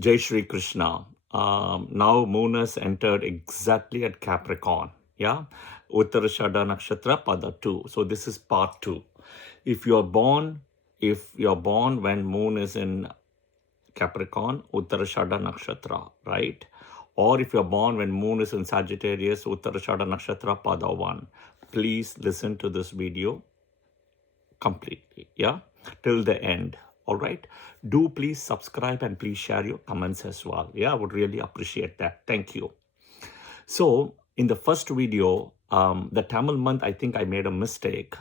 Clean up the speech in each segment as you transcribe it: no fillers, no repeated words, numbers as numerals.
Jai Shri Krishna. Now moon has entered exactly at Capricorn. Yeah. Uttarshadha Nakshatra Pada 2. So this is part 2. If you're born, when moon is in Capricorn, Uttarshadha Nakshatra, right? Or if you're born when moon is in Sagittarius, Uttarshadha Nakshatra Pada 1. Please listen to this video completely, yeah, till the end. All right, do please subscribe and please share your comments as well. Yeah, I would really appreciate that. Thank you. So in the first video, the Tamil month, I think I made a mistake.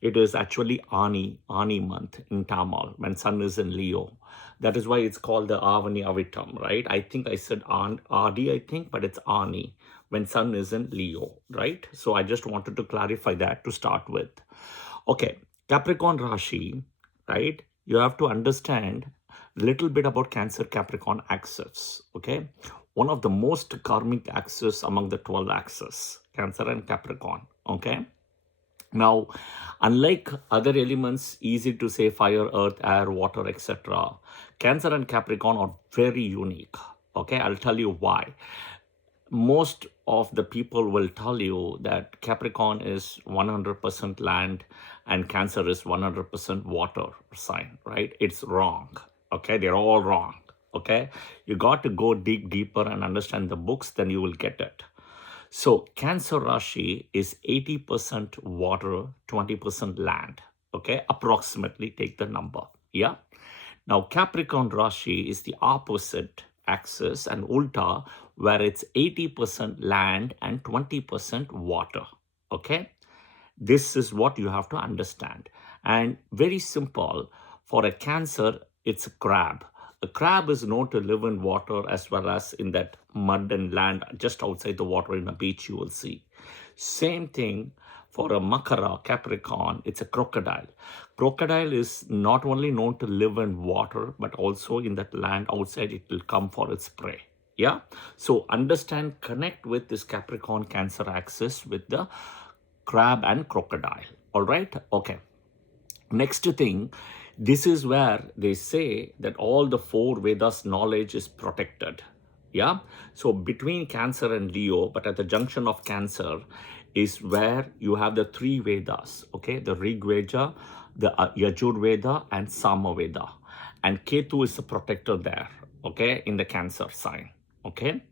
It is actually Aani month in Tamil when sun is in Leo. That is why it's called the Avani Avitam, right? I think I said Adi, I think, but it's Aani when sun is in Leo, right? So I just wanted to clarify that to start with. Okay, Capricorn Rashi, right? You have to understand a little bit about Cancer Capricorn axis, okay? One of the most karmic axis among the 12 axes, Cancer and Capricorn, okay? Now, unlike other elements, easy to say fire, earth, air, water, etc., Cancer and Capricorn are very unique, okay? I'll tell you why. Most of the people will tell you that Capricorn is 100% land and Cancer is 100% water sign, right? It's wrong, okay? They're all wrong, okay? You got to go dig deeper and understand the books, then you will get it. So Cancer Rashi is 80% water, 20% land, okay? Approximately take the number, yeah? Now Capricorn Rashi is the opposite axis and ulta, where it's 80% land and 20% water, okay? This is what you have to understand. And very simple, for a Cancer, it's a crab. A crab is known to live in water as well as in that mud and land just outside the water in a beach you will see. Same thing for a Makara, Capricorn, it's a crocodile. Crocodile is not only known to live in water, but also in that land outside it will come for its prey. Yeah. So understand, connect with this Capricorn Cancer axis with the crab and crocodile. All right. Okay. Next thing, this is where they say that all the four Vedas knowledge is protected. Yeah. So between Cancer and Leo, but at the junction of Cancer is where you have the three Vedas. Okay. The Rig Veda, the Yajur Veda and Sama Veda. And Ketu is the protector there. Okay. In the Cancer sign. Okay.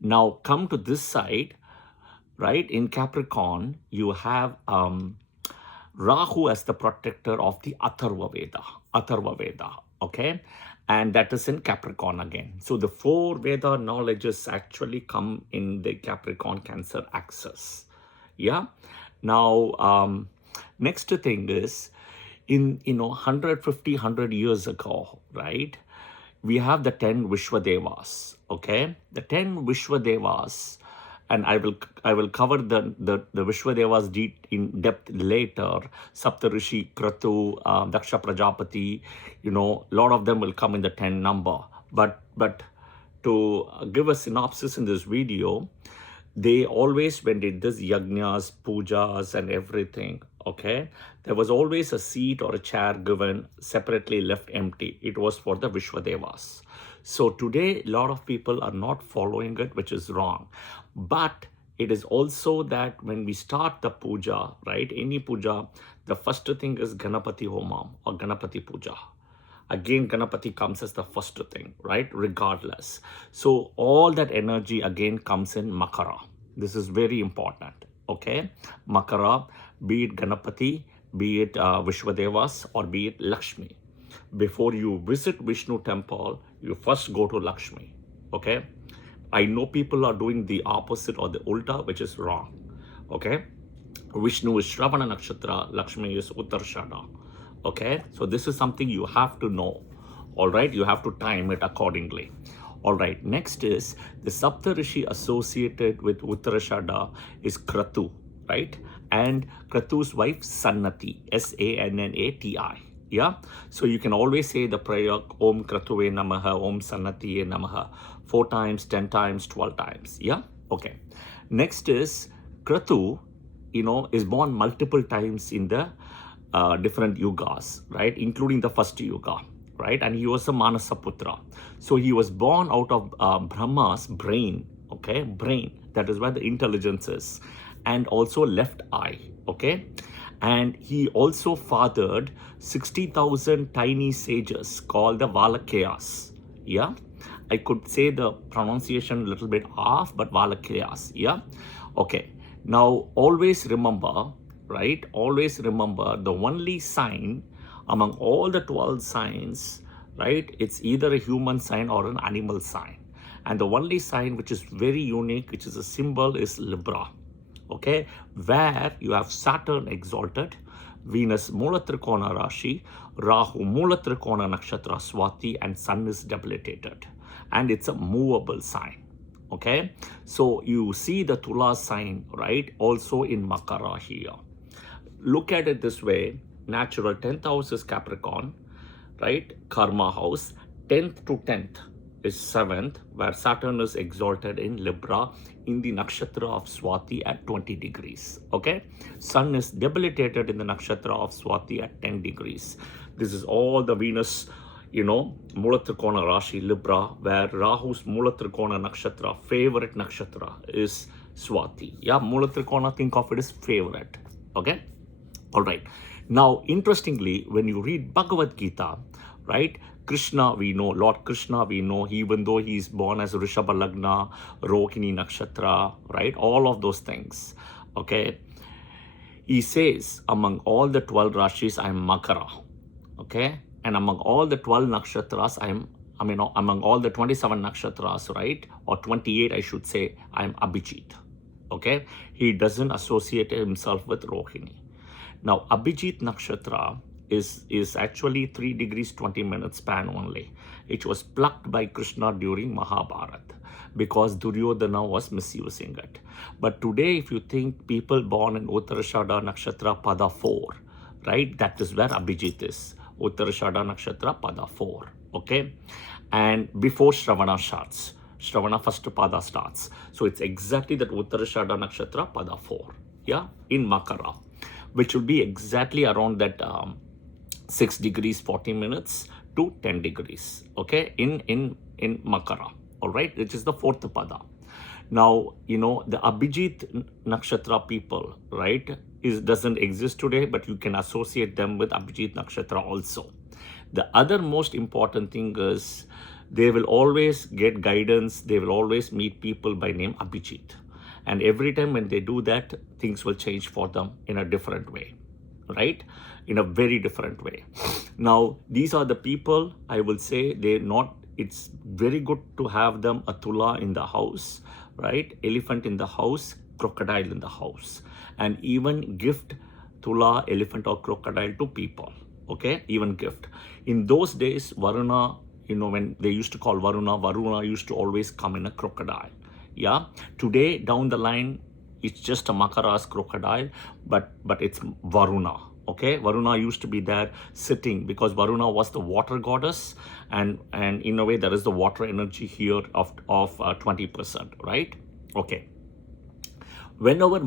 Now come to this side, right? In Capricorn, you have Rahu as the protector of the Atharva Veda, okay? And that is in Capricorn again. So the four Veda knowledges actually come in the Capricorn Cancer axis, yeah? Now, next thing is, in 100 years ago, right? We have the 10 Vishwadevas, okay? The 10 Vishwadevas, and I will cover the Vishwadevas in depth later. Saptarishi, Kratu, Daksha Prajapati, a lot of them will come in the 10 number. But to give a synopsis in this video, they always, when they did this yajnas, pujas and everything, okay, there was always a seat or a chair given separately left empty. It was for the Vishwadevas. So today, a lot of people are not following it, which is wrong. But it is also that when we start the puja, right, any puja, the first thing is Ganapati Homam or Ganapati Puja. Again, Ganapati comes as the first thing, right, regardless. So all that energy again comes in Makara. This is very important, okay? Makara, be it Ganapati, be it Vishwadevas, or be it Lakshmi. Before you visit Vishnu temple, you first go to Lakshmi, okay? I know people are doing the opposite or the ulta, which is wrong, okay? Vishnu is Shravana Nakshatra, Lakshmi is Uttarshadha, okay? So this is something you have to know, all right? You have to time it accordingly. All right, next is the Saptarishi associated with Uttarshadha is Kratu, right? And Kratu's wife, Sannati, Sannati. Yeah, so you can always say the prayer Om Kratuve Namaha, Om Sannatiye Namaha 4 times, 10 times, 12 times. Yeah, okay. Next is Kratu, is born multiple times in the different yugas, right? Including the first yuga. right? And he was a Manasaputra. So he was born out of Brahma's brain, okay? Brain, that is where the intelligence is. And also left eye, okay? And he also fathered 60,000 tiny sages called the Valakyas, yeah? I could say the pronunciation a little bit off, but Valakyas, yeah? Okay, now always remember, right? Always remember the only sign among all the 12 signs, right? It's either a human sign or an animal sign. And the only sign which is very unique, which is a symbol, is Libra, okay? Where you have Saturn exalted, Venus Mula Trikona Rashi, Rahu Mula Trikona Nakshatra Swati, and Sun is debilitated. And it's a movable sign, okay? So you see the Tula sign, right? Also in Makara here. Look at it this way. Natural 10th house is Capricorn, right? Karma house. 10th to 10th is 7th, where Saturn is exalted in Libra in the nakshatra of Swati at 20 degrees, okay? Sun is debilitated in the nakshatra of Swati at 10 degrees. This is all the Venus, you know, Mula Trikona Rashi, Libra, where Rahu's Mula Trikona Nakshatra, favorite nakshatra, is Swati. Yeah, Mula Trikona, think of it as favorite, okay? All right. Now, interestingly, when you read Bhagavad Gita, right, Krishna, we know, Lord Krishna, we know, even though he is born as Rishabha Lagna, Rohini Nakshatra, right, all of those things, okay? He says, among all the 12 Rashis, I am Makara, okay? And among all the 12 nakshatras, among all the 27 nakshatras, right, or 28, I should say, I am Abhijit, okay? He doesn't associate himself with Rohini. Now, Abhijit Nakshatra is actually 3 degrees 20 minutes span only. It was plucked by Krishna during Mahabharata because Duryodhana was misusing it. But today, if you think people born in Uttarshadha Nakshatra Pada 4, right, that is where Abhijit is. Uttarshadha Nakshatra Pada 4, okay? And before Shravana starts. Shravana first Pada starts. So it's exactly that Uttarshadha Nakshatra Pada 4, yeah, in Makara, which will be exactly around that 6 degrees 40 minutes to 10 degrees, okay, in Makara, all right, which is the 4th Pada. Now, you know, the Abhijit Nakshatra people, right, doesn't exist today, but you can associate them with Abhijit Nakshatra also. The other most important thing is they will always get guidance, they will always meet people by name Abhijit. And every time when they do that, things will change for them in a different way, right? In a very different way. Now, these are the people, I will say, it's very good to have them a Tula in the house, right? Elephant in the house, crocodile in the house. And even gift Tula, elephant or crocodile to people, okay? Even gift. In those days, Varuna, you know, when they used to call Varuna used to always come in a crocodile. Yeah, today down the line, it's just a Makara's crocodile, but it's Varuna, okay? Varuna used to be there sitting because Varuna was the water goddess, and in a way there is the water energy here of 20%, right? Okay. Whenever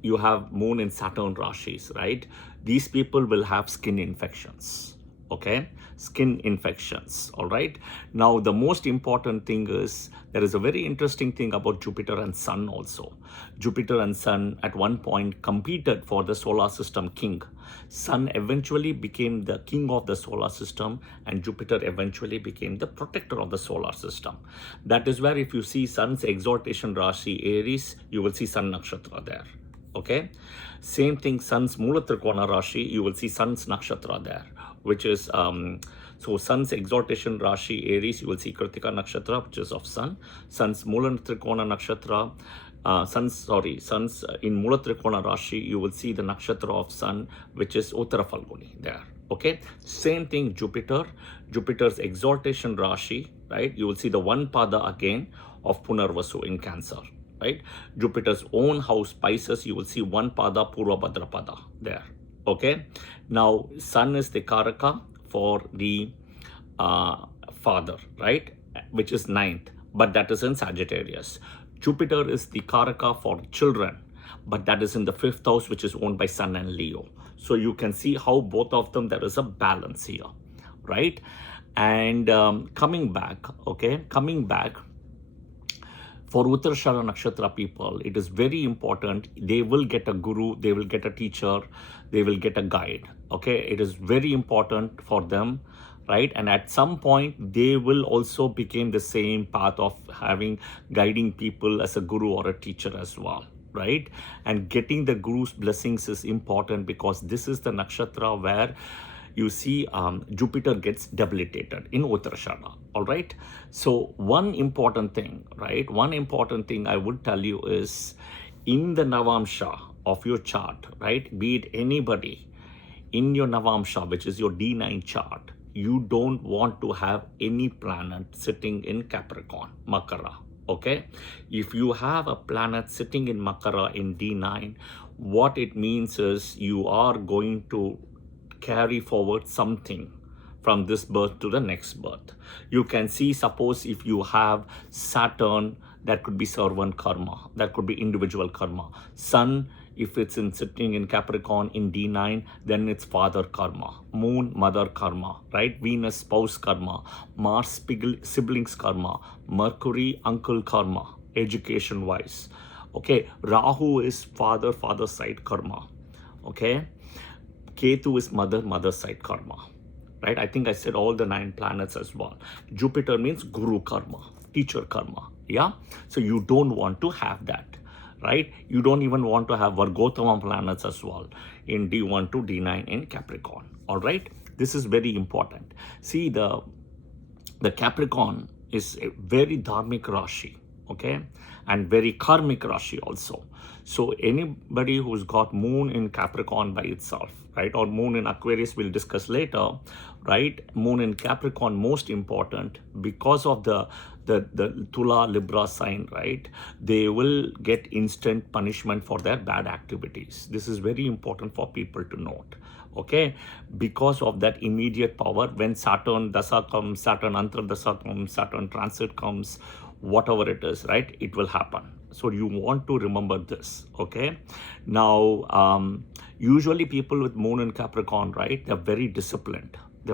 you have moon in Saturn Rashis, right? These people will have skin infections, okay? Skin infections, all right? Now, the most important thing is, there is a very interesting thing about Jupiter and Sun also. Jupiter and Sun at one point competed for the solar system king. Sun eventually became the king of the solar system, and Jupiter eventually became the protector of the solar system. That is where if you see Sun's exaltation Rashi, Aries, you will see Sun Nakshatra there, okay? Same thing, Sun's Mula Trikona Rashi, you will see Sun's Nakshatra there, which is, so Sun's exaltation Rashi, Aries, you will see Kritika Nakshatra, which is of Sun. Sun's Mula Trikona Nakshatra, Sun's in Mula Trikona Rashi, you will see the Nakshatra of Sun, which is Uttara Falguni there, okay? Same thing, Jupiter's exaltation Rashi, right? You will see the one Pada again of Punarvasu in Cancer, right? Jupiter's own house, Pisces, you will see one Pada, Purva Bhadrapada there, okay? Now, Sun is the Karaka for the father, right? Which is 9th, but that is in Sagittarius. Jupiter is the Karaka for children, but that is in the 5th house, which is owned by Sun and Leo. So you can see how both of them, there is a balance here, right? And coming back, for Uttarshadha Nakshatra people, it is very important. They will get a guru, they will get a teacher, they will get a guide. Okay, it is very important for them, right? And at some point, they will also become the same path of guiding people as a guru or a teacher as well, right? And getting the guru's blessings is important because this is the nakshatra where you see Jupiter gets debilitated in Uttarshadha, all right? So one important thing I would tell you is in the Navamsha of your chart, right? Be it anybody in your Navamsha, which is your D9 chart, you don't want to have any planet sitting in Capricorn, Makara, okay? If you have a planet sitting in Makara in D9, what it means is you are going to carry forward something from this birth to the next birth. You can see, suppose if you have Saturn, that could be servant karma, that could be individual karma. Sun, if it's sitting in Capricorn in D9, then it's father karma. Moon, mother karma, right? Venus, spouse karma. Mars, siblings karma. Mercury, uncle karma, education wise. Okay, Rahu is father side karma. Okay, Ketu is mother side karma, right? I think I said all the 9 planets as well. Jupiter means guru karma, teacher karma, yeah? So you don't want to have that, right? You don't even want to have Vargotama planets as well in D1 to D9 in Capricorn, all right? This is very important. See, the Capricorn is a very dharmic rashi, okay? And very karmic rashi also. So anybody who's got moon in Capricorn by itself, right? Or moon in Aquarius, we'll discuss later, right? Moon in Capricorn, most important because of the Tula Libra sign, right? They will get instant punishment for their bad activities. This is very important for people to note. Okay, because of that immediate power, when Saturn Dasa comes, Saturn Antar Dasa comes, Saturn transit comes, whatever it is, right, it will happen. So you want to remember this, okay? Now, usually people with moon in Capricorn, right, they're very disciplined. They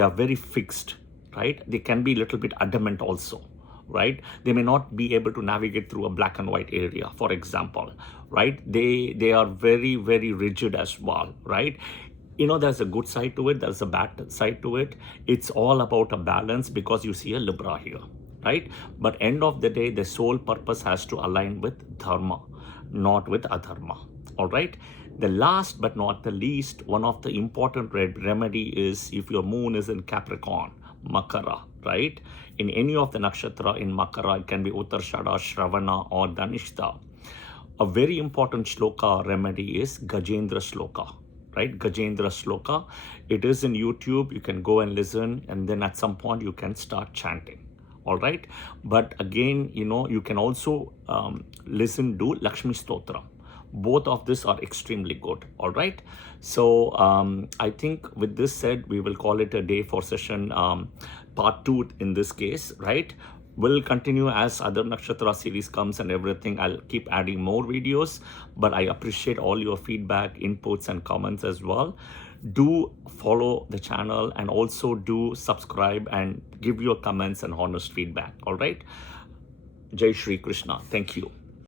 are very fixed, right? They can be a little bit adamant also, right? They may not be able to navigate through a black and white area, for example, right? They are very, very rigid as well, right? You know, there's a good side to it, there's a bad side to it. It's all about a balance because you see a Libra here, right? But end of the day, the sole purpose has to align with dharma, not with adharma, all right? The last but not the least, one of the important remedy is if your moon is in Capricorn, Makara, right? In any of the nakshatra in Makara, it can be Uttarshadha, Shravana or Dhanishta. A very important shloka remedy is Gajendra shloka, right? Gajendra shloka. It is in YouTube. You can go and listen, and then at some point you can start chanting. All right. But again, you know, you can also listen to Lakshmi Stotra. Both of this are extremely good. All right. So I think with this said, we will call it a day for session part 2 in this case, right? We'll continue as other nakshatra series comes and everything. I'll keep adding more videos, but I appreciate all your feedback, inputs and comments as well. Do follow the channel and also do subscribe and give your comments and honest feedback. All right. Jai Shri Krishna. Thank you.